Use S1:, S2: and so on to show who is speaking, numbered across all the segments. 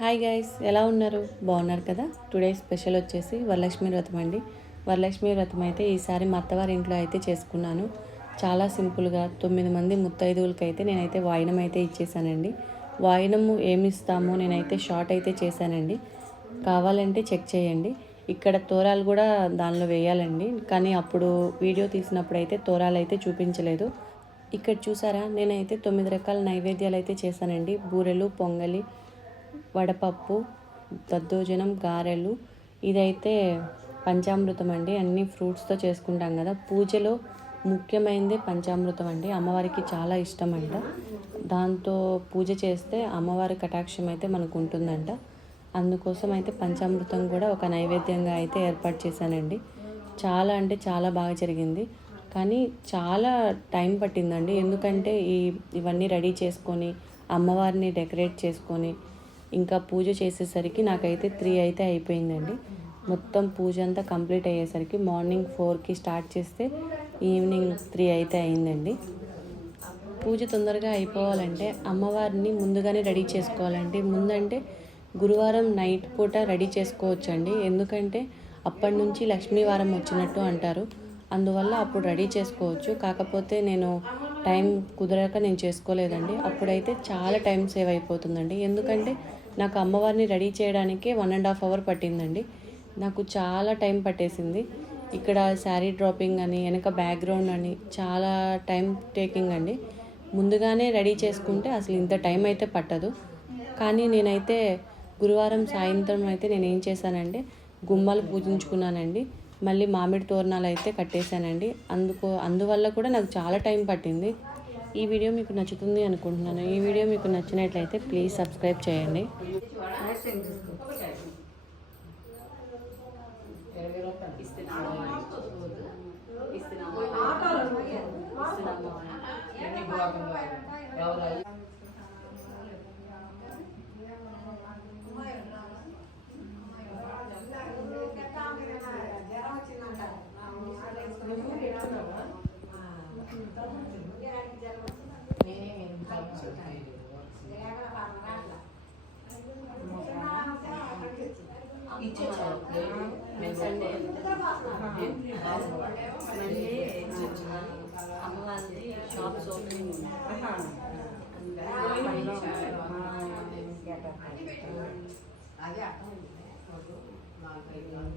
S1: Hi guys ఎలా ఉన్నారు? బాగున్నారు కదా? టుడే స్పెషల్ వచ్చేసి వరలక్ష్మి వ్రతం అండి. వరలక్ష్మి వ్రతం అయితే ఈసారి మా అత్తవారి ఇంట్లో అయితే చేసుకున్నాను. చాలా సింపుల్గా తొమ్మిది మంది ముత్తైదువులకైతే నేనైతే వాయినం అయితే ఇచ్చేసానండి. వాయినము ఏమి ఇస్తామో? నేనైతే షార్ట్ అయితే చేశానండి. కావాలంటే చెక్ చేయండి. ఇక్కడ తోరాలు కూడా దానిలో వేయాలండి. కానీ అప్పుడు వీడియో తీసినప్పుడు అయితే తోరాలు అయితే చూపించలేదు. ఇక్కడ చూసారా? నేనైతే తొమ్మిది రకాల నైవేద్యాలు అయితే చేశానండి. బూరెలు పొంగలి వడపప్పు దద్దోజనం గారెలు ఇదైతే పంచామృతం అండి. అన్ని ఫ్రూట్స్తో చేసుకుంటాం కదా. పూజలో ముఖ్యమైనది పంచామృతం అండి. అమ్మవారికి చాలా ఇష్టం అంట. దాంతో పూజ చేస్తే అమ్మవారి కటాక్షం అయితే మనకు ఉంటుందంట. అందుకోసం అయితే పంచామృతం కూడా ఒక నైవేద్యంగా అయితే ఏర్పాటు చేశానండి. చాలా అంటే చాలా బాగా జరిగింది. కానీ చాలా టైం పట్టిందండి. ఎందుకంటే ఈ ఇవన్నీ రెడీ చేసుకొని అమ్మవారిని డెకరేట్ చేసుకొని ఇంకా పూజ చేసేసరికి నాకైతే త్రీ అయితే అయిపోయిందండి. మొత్తం పూజ అంతా కంప్లీట్ అయ్యేసరికి మార్నింగ్ ఫోర్కి స్టార్ట్ చేస్తే ఈవినింగ్ త్రీ అయితే అయిందండి. పూజ తొందరగా అయిపోవాలంటే అమ్మవారిని ముందుగానే రెడీ చేసుకోవాలండి. ముందంటే గురువారం నైట్ పూట రెడీ చేసుకోవచ్చండి. ఎందుకంటే అప్పటి నుంచి లక్ష్మీవారం వచ్చినట్టు అంటారు. అందువల్ల అప్పుడు రెడీ చేసుకోవచ్చు. కాకపోతే నేను టైం కుదరక నేను చేసుకోలేదండి. అప్పుడైతే చాలా టైం సేవ్ అయిపోతుందండి. ఎందుకంటే నాకు అమ్మవారిని రెడీ చేయడానికే వన్ అండ్ హాఫ్ అవర్ పట్టిందండి. నాకు చాలా టైం పట్టేసింది. ఇక్కడ శారీ డ్రాపింగ్ అని వెనక బ్యాక్గ్రౌండ్ అని చాలా టైం టేకింగ్ అండి. ముందుగానే రెడీ చేసుకుంటే అసలు ఇంత టైం అయితే పట్టదు. కానీ నేనైతే గురువారం సాయంత్రం అయితే నేను ఏం చేశానంటే గుమ్మాలు పూజించుకున్నానండి. మళ్ళీ మామిడి తోరణాలు అయితే కట్టేశానండి అందుకో అందువల్ల కూడా నాకు చాలా టైం పట్టింది ఈ వీడియో మీకు నచ్చుతుంది అనుకుంటున్నాను ఈ వీడియో మీకు నచ్చినట్లయితే ప్లీజ్ సబ్స్క్రైబ్ చేయండి అమ్మవారి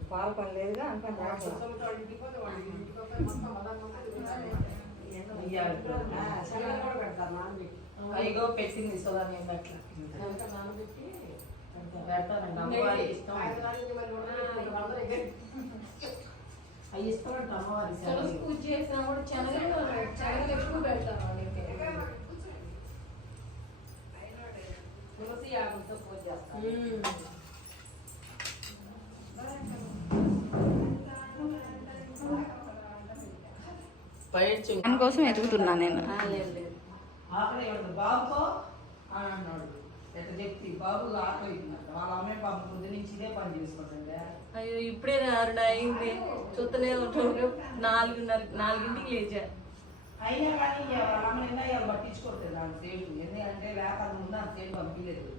S2: పాలు పనిలేదుగా అంతా
S3: అయ్యో పెట్టింది సోదా నేను అట్లా పెడతానండి అమ్మవారి ఇష్టం అవి ఇష్టం అమ్మవారి
S4: పూజ చేసినా కూడా శనగలు శనగలు ఎక్కువ పెడతాను వాళ్ళకి.
S3: తులసి ఆకులతో పూజ చేస్తాను
S4: మ్మ్.
S2: దానికోసం ఎదుగుతున్నా నేను
S3: ఆకలి ఎవరిది బాబుకో అని అన్నాడు ఎట్లా చెప్తి బాబు ఆకలి అవుతుందంట వాళ్ళ అమ్మాయి పాపం పొద్దు నుంచి ఇదే పని చేసుకుంటుండే.
S1: అయ్యో ఇప్పుడే నారుడు అయింది. చూస్తూనే ఉంటాడు నాలుగున్నర నాలుగింటికి లేచా.
S3: అయినా కానీ ఇక వాళ్ళ అమ్మ నిన్న ఇవాళ పట్టించుకోవట్లేదు దాని సేపు. ఎందుకంటే లేక ముందు అంత సేపు పంపించలేదు.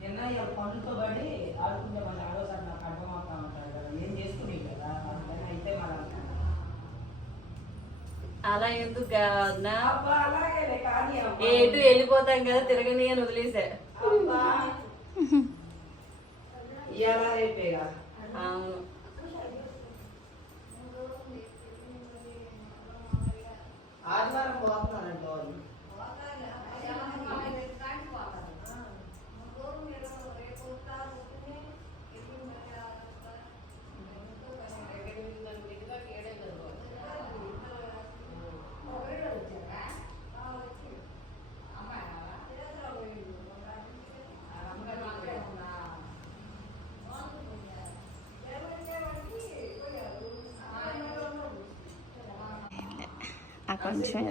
S3: నిన్న ఇవాళ పనులతో పడి ఆడుకుంటే మళ్ళీ ఆడోసారి నాకు అర్థమవుతా ఉంటాడు కదా ఏం చేసుకుని కదా అందుకని అయితే మళ్ళీ
S1: అలా ఎందుకు
S3: అబ్బా.
S1: ఎటు వెళ్ళిపోతాం కదా తిరగని అని వదిలేసా. అవును.
S3: ఆదివారం పోతున్నారంట వాళ్ళు
S2: ఆ కొంచెం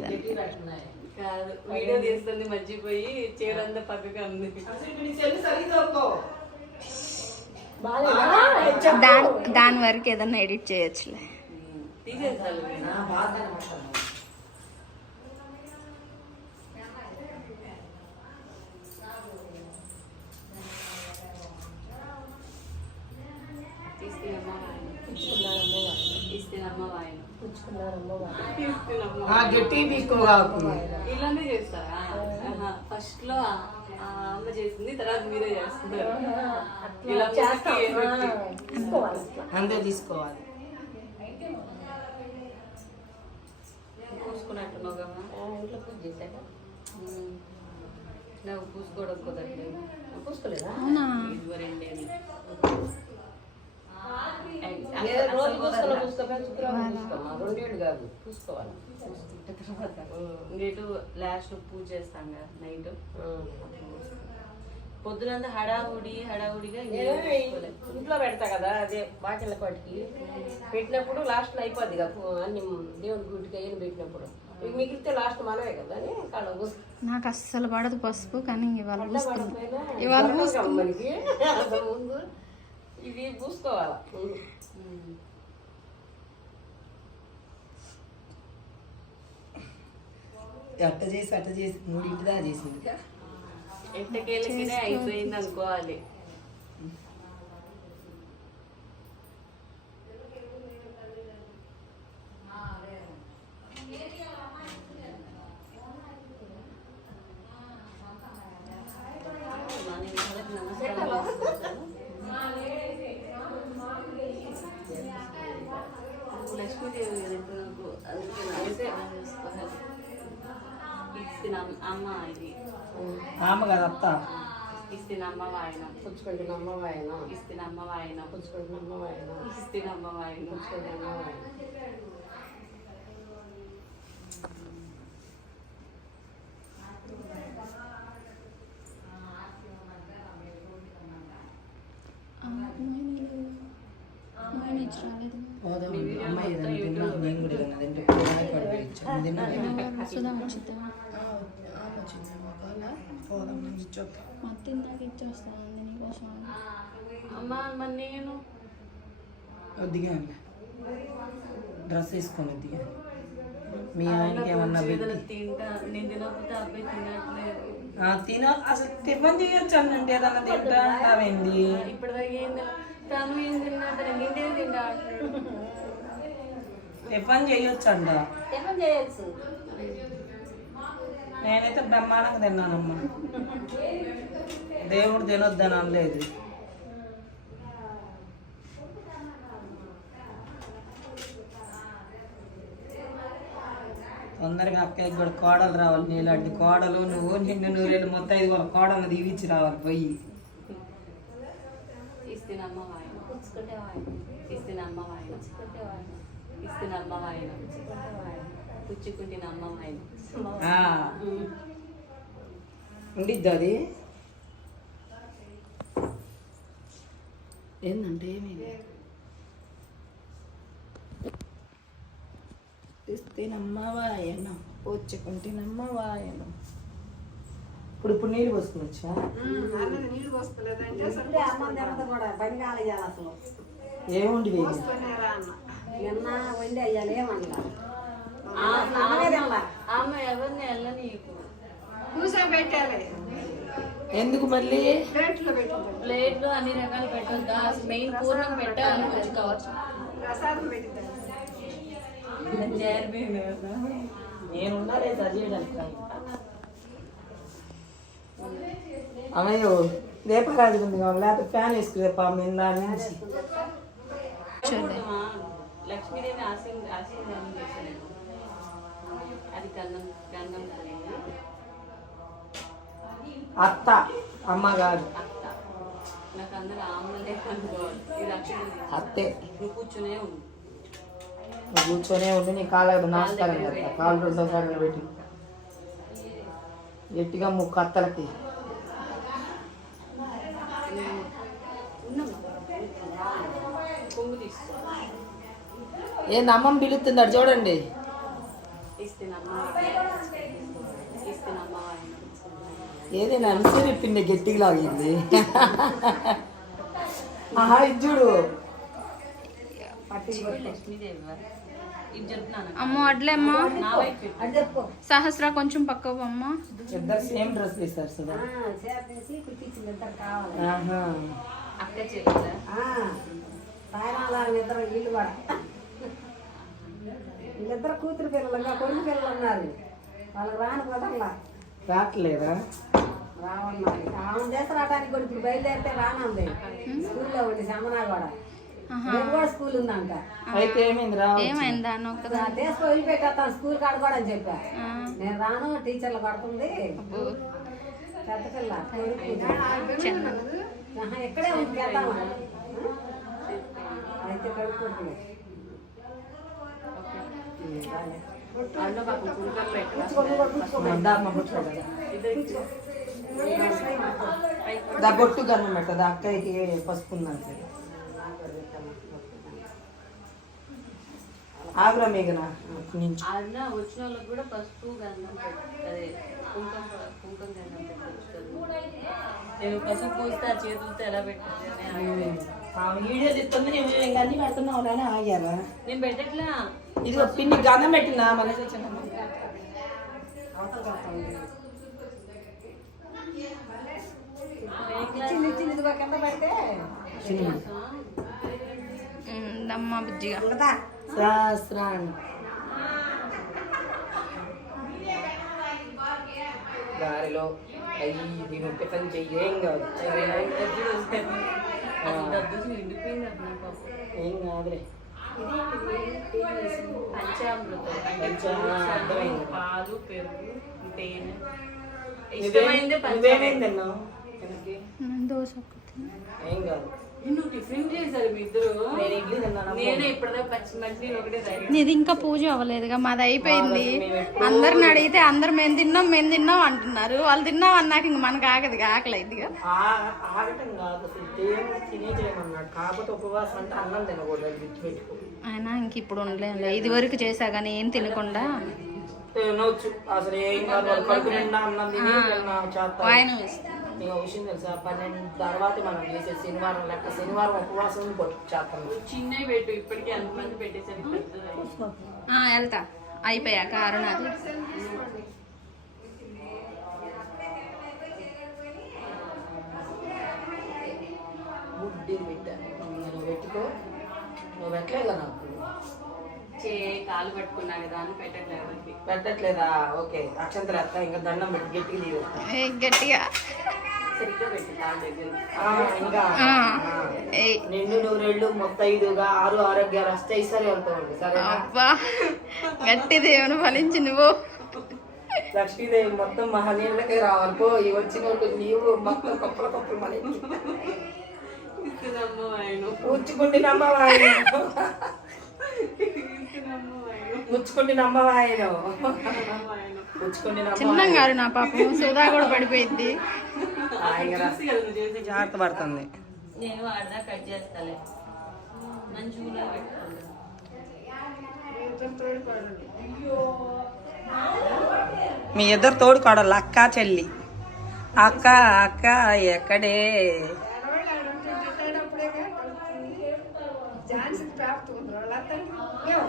S1: వీడియో తీస్తుంది మర్చిపోయి చీరంతా పక్కగా ఉంది.
S2: దాని దాని వరకు ఏదన్నా ఎడిట్ చేయొచ్చులే.
S3: ఆ గట్టి కాకుండా
S5: ఇలానే చేస్తారా? ఫస్ట్లో అమ్మ చేసింది తర్వాత మీరే చేస్తున్నారు. ఇలా చేస్తాం.
S3: అంతే తీసుకోవాలి.
S5: పూసుకున్నట్టున్నావు కదా
S6: ఇంట్లో పూజ చేశాక.
S5: నాకు పూసుకోవడం కుదరలేదు.
S6: పూసుకోలేదా? ఏ రోజు పూసుకోవాలి? పూసుకోవాలి? శుక్రవారం పూసుకోమా రెండేళ్ళు కాదు పూసుకోవాలి?
S5: ఇంకేటు లాస్ట్ పూజ చేస్తాం కదా నైట్. పొద్దునంతా హడావుడి హడావుడిగా
S6: ఇంట్లో పెడతా కదా అదే వాకిళ్ళ వాటికి పెట్టినప్పుడు లాస్ట్ అయిపోద్ది కదా అన్ని దేవుని గుడికి అయ్యి పెట్టినప్పుడు. ఇవి మిగిలితే లాస్ట్ మనమే కదా అని
S2: నాకు అస్సలు పడదు పసుపు కానీ ఇవాళ ఇవాళ
S6: మనకి ముందు ఇవి పూసుకోవాలా.
S3: అట్ట చేసి అట్ట చేసి మూడింటిదా చేసింది.
S5: ఎట్టకేళ్ళకినే అయిపోయింది అనుకోవాలి లక్ష్మీదేవి కదా నాకు అందుకే నాకే ఇస్తున్నాం అమ్మ ఇది
S3: ఆమె కదా అత్త
S5: ఇస్తున్నమ్మ వాయన
S6: పుచ్చుకుంటే నమ్మవాయన
S5: ఇస్తున్నమ్మ వాయన
S6: పుచ్చుకుంటే నమ్మవాయన
S5: ఇస్తున్నమ్మ వాయన
S6: పుచ్చుకుంటే నమ్మవాయన
S2: రాలేదు
S3: పోదాం అమ్మాయి ఏదైనా తిన్నా నేను కూడా ఏదైనా తింటే వచ్చింది ఒకవేళ పోదాం నుంచి చూద్దాం
S2: మా అత్త ఇందాక ఇచ్చేస్తాను నీకోసం
S5: అమ్మ మరి నేను?
S3: వద్దిగా డ్రెస్ వేసుకొని వద్దిగా మీ ఆయనకి ఏమన్నా
S5: తింటా. నేను తినకపోతే అబ్బాయి తినట్లేదు.
S3: ఆ, తిన అసలు టిఫిన్ చేయొచ్చు అన్నంటే ఏదన్నా తింటా అంటావేంది?
S5: ఇప్పటిదాకా ఏం తిన తను ఏం తిన్నట్టు ఇంకేం తింటా అంటున్నాడు
S3: టిఫిన్ చేయొచ్చు అంట.
S6: టిఫిన్ చేయొచ్చు
S3: నేనైతే బ్రహ్మాండంగా తిన్నానమ్మా. దేవుడు తినొద్దని అనలేదు. తొందరగా అక్కయ్యకి కూడా కోడలు రావాలి నీలాంటి కోడలు. నువ్వు నిన్ను నూరేళ్ళు మొత్తం ఐదు కూడా కోడలు దీవించి రావాలి పోయి.
S5: ఇస్తున్నమ్మ వాయన.
S6: పుచ్చుకుంటే వాయన
S5: పుచ్చుకుంటున్న అమ్మ వాయన
S3: ఆ. ఉండిద్ది అది? ఏందంటే ఏమీ లేదు ఇస్తేనమ్మవాయన పుచ్చుకుంటేనమ్మవాయన ఇప్పుడు ఇప్పుడు నీళ్ళు పోసుకోవచ్చా ఏముండి
S6: నిన్న వండి అయ్యాలి ఏమన్నా
S5: ఆమె ఎవరిని
S4: కూర్చోబెట్టాలి
S3: ఎందుకు మళ్ళీ?
S4: ప్లేట్లో
S5: అన్ని రకాలు పెట్టొద్దా? మెయిన్ పూర్ణం పెట్టాలని ఉంచుకోవచ్చు
S4: ప్రసాదం పెట్టింది
S3: నేను ఉండాలి చదివేయడానికి అమ్మయ్యో దీపరాజు ఉంది కావాలి? లేకపోతే ఫ్యాన్ వేసుకునే పాపం ఇందా
S5: లక్ష్మీదేవి ఆశీర్వాదం చేశాను అది గంధం గంధం కలిగి
S3: అత్త అమ్మ కాదు
S5: అత్త. నాకు అందరూ ఆమెలే అనుకోవాలి. ఇది లక్ష్మీదేవి
S3: అత్తే.
S5: నువ్వు కూర్చునే ఉంది
S3: నువ్వు కూర్చొనే ఉండి నీ కాళ్ళ నమస్కారం చేస్తా. కాళ్ళు రెండో సార్లు పెట్టి గట్టిగా ముక్కు అత్తలకి. ఏంది అమ్మమ్మ పిలుస్తుంది అటు చూడండి. ఏది నన్ను పిండి గట్టిగా లాగింది. ఆహా ఇది చూడు.
S2: అమ్మో
S5: పెట్టు.
S2: సహస్ర కొంచెం పక్కకు అమ్మ.
S3: ఇద్దరు సేమ్ డ్రెస్ వేస్తారు సుధా
S6: కుట్టించింది ఇద్దరు
S7: వీళ్ళు కూడా వీళ్ళిద్దరు కూతురు పిల్లలు ఇంకా కొడుకు పిల్లలు ఉన్నారు వాళ్ళకి రాని కుదరలా.
S3: రావట్లేదా?
S7: రావన్నారు ఆమె దేశ రావడానికి కూడా ఇప్పుడు బయలుదేరితే రానుంది. స్కూల్లో ఉండి శమనా కూడా. స్కూల్ ఉందంట.
S3: అయితే ఏమైంది
S7: దేశం వదిలిపెట్టేస్తాను స్కూల్ కాడ కూడా అని చెప్పా. నేను రాను టీచర్లు పడుతుంది పెద్ద పిల్ల ఇక్కడే ఉంది అయితే కడుక్కుంటుంది
S3: దా బొట్టు గన్నం పెట్టదా అక్కయ్యకి పసుపుందంటే ఆగ్రా మేఘన
S5: అన్న వచ్చిన వాళ్ళకి కూడా పసుపు గంధం అదే కుంకుమ కుంకుమ గంధం నేను పసుపు పూస్తే ఆ చేతులతో ఎలా పెట్టాలి.
S3: వీడియో తీస్తుంది నేను ఇంకా అన్ని పెడుతున్నావు ఆగారా?
S5: నేను పెట్టట్లా.
S3: ఇదిగో పిన్ని గన్నం పెట్టినా మళ్ళీ
S7: పెడితే.
S2: దమ్మ బుజ్జిగా.
S7: ఉండదా
S3: సహస్రాన్ గారిలో అయ్యి దీని టిఫిన్ చెయ్యి కాదు. ఏం కాదులే.
S5: పంచామృతం అంటే
S3: పంచామృతం.
S5: పాలు పెరుగు తేనె. ఇష్టమైంది
S3: తినకి?
S2: దోశ
S3: ఏం కాదు.
S5: నువ్వు టిఫిన్ చేశారు మీ ఇద్దరు.
S3: నేను
S5: ఒకటే.
S2: నీది ఇంకా పూజ అవ్వలేదుగా మాది అయిపోయింది. అందరిని అడిగితే అందరు మేము తిన్నాం మేము తిన్నాం అంటున్నారు. వాళ్ళు తిన్నాం అన్నాక ఇంక మనకు ఆగదు ఆకలి అయిందిగా
S3: ఆ- ఆగటం కాదు కాకపోతే ఉపవాసం అంటే అన్నం తినకూడదు
S2: అయినా ఇంక ఇప్పుడు ఉండలేదు ఇది వరకు చేసా కానీ ఏం తినకుండా.
S3: తినవచ్చు అసలు ఏం కాదు వాళ్ళు కడుపు నిండా అన్నం తిని తిన్నా నీకు విషయం తెలుసా? పన్నెండు తర్వాత మనం చేసే శనివారం లెక్క శనివారం ఉపవాసం కొట్టు చేస్తాం.
S5: చిన్నవి పెట్టు ఇప్పటికీ ఎంతమంది పెట్టేసారు పెద్దది
S2: ఆ, వెళ్తా. అయిపోయాక అరుణాది
S3: బుడ్డి పెట్టాను నువ్వు పెట్టుకో. నువ్వు పెట్టలేదు కదా నాకు?
S5: చే కాలు పట్టుకున్నా కదా అని పెట్టట్లేదు.
S3: పెట్టట్లేదా? ఓకే. అక్షంతలు ఎత్తా ఇంకా దండం పెట్టి గట్టిగా
S2: గట్టిగా.
S3: నూరేళ్ళు మొత్తైదుగా ఆరు ఆరోగ్యాలు
S2: అబ్బా గట్టి దేవుని ఫలించి నువ్వు.
S3: లక్ష్మీదేవి మొత్తం మహనీయులకే రావాలి. పో ఈ వచ్చిన నీవు మొత్తం కప్పుల కప్పులు మన
S5: ఆయన
S3: ముచ్చుకుండి నమ్మవాయను ముచ్చుకుండి నమ్మవాయను ముచ్చుకుండి
S2: చిన్నం
S3: నమ్మవాయను
S2: గారు నా పాపం సుధా కూడా పడిపోయింది
S3: జాగ్రత్త పడుతుంది.
S5: నేను ఆడదా కట్ చేస్తాలే. మంచిగా పెట్టుకోండి
S3: మీ ఇద్దరు తోడు కోడలు అక్క చెల్లి. అక్క అక్క ఎక్కడే
S4: ఝాన్సీ ప్రాప్తి ఉంది వాళ్ళంతా ఏమో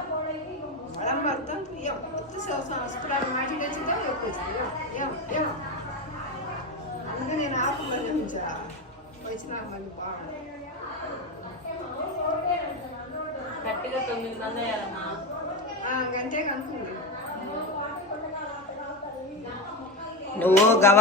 S4: వాళ్ళ మొత్తం ఏమో ఉత్తి హాస్పిటల్ మాటి తెచ్చిందో ఎక్కువ ఏమో ఏమో అందుకే నేను ఆపమని ఉంచా వచ్చినా మళ్ళీ బాగుంది
S5: గట్టిగా తొమ్మిది మంది అయ్యారమ్మా
S4: గంటే కనుక్కుంది
S3: నువ్వు గవ